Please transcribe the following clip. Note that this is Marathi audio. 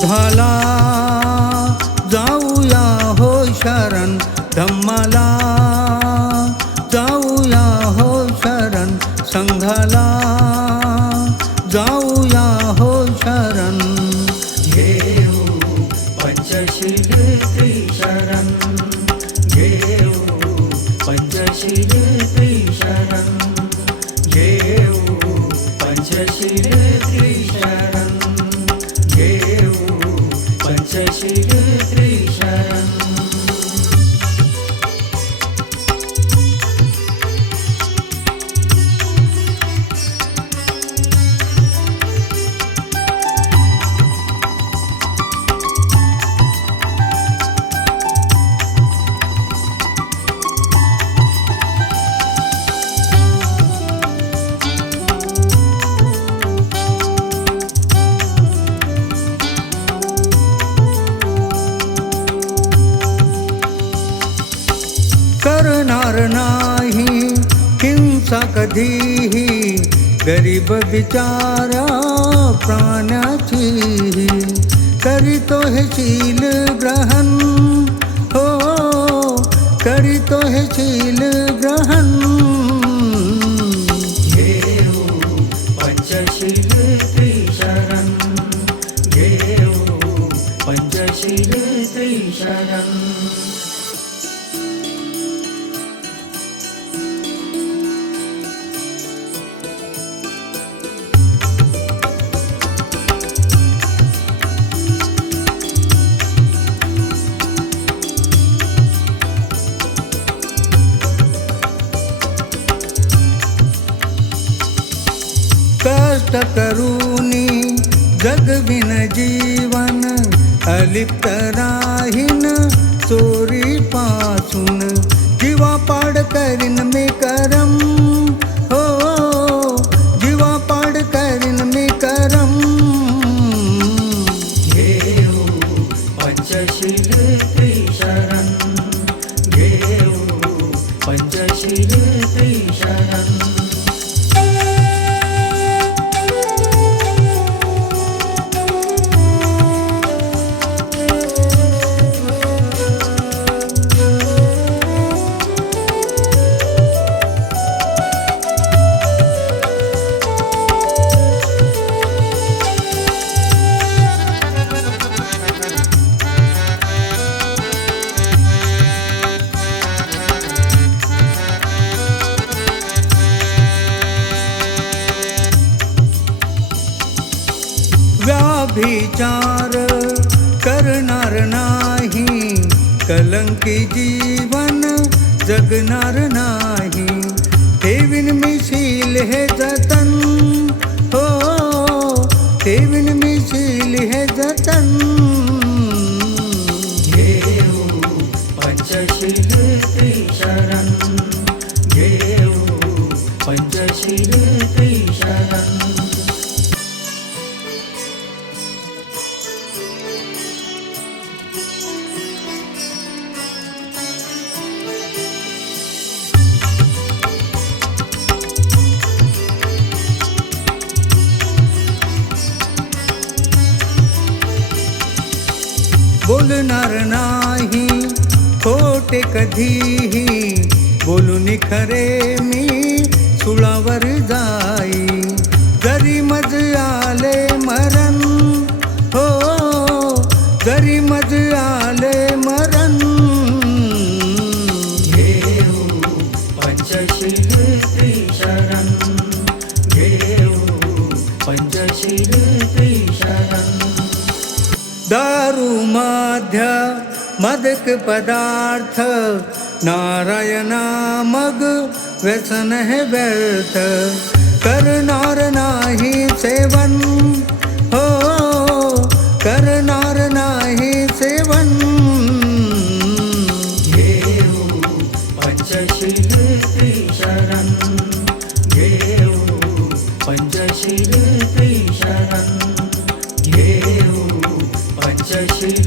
बुद्धाला जाऊया हो शरण, धम्माला जाऊया हो शरण, संघाला जाऊया हो शरण. घेऊ पंचशील त्रिशरण, घेऊ पंचशील त्रिशरण, घेऊ पंचशील त्रिशरण, घेऊ पंचशील त्रिशरण. करणार नाही हिंसा कधीही, गरीब बिचारा प्राण्याची. करीतो हे शील ग्रहण, हो करीतो हे शील ग्रहण. घेऊ पंचशील त्रिशरण, घेऊ पंचशील त्रिशरण. कष्ट करूनी जगविन जीवन, अलिप्त राहीन चोरीपासून. जीवापाड करीन मी करम, हो जीवापाड करीन मी करम. घेऊ पंचशील त्रिशरण, घेऊ पंचशील त्रिशरण. व्याभिचार करणार नाही, कलंकी जीवन जगणार नाही. ठेवीन मी शील हे जतन, हो ठेवीन मी शील हे जतन. घेऊ पंचशील त्रिशरण, घेऊ पंचशील त्रिशरण. बोलणार नाही खोटे कधीही, बोलून खरे मी सुळावर जाई. जरी मज आले मरण, हो जरी मज आले मरण. घेऊ पंचशील त्रिशरण, घेऊ पंचशील त्रिशरण. दारू मध्य मदक पदार्थ, नारायणा मग व्यसन हे व्यर्थ. करणार नाही सेवन, हो करणार नाही सेवन. घेऊ पंचशील त्रिशरण, घेऊ पंचशील त्रिशरण, घेऊ पंचशील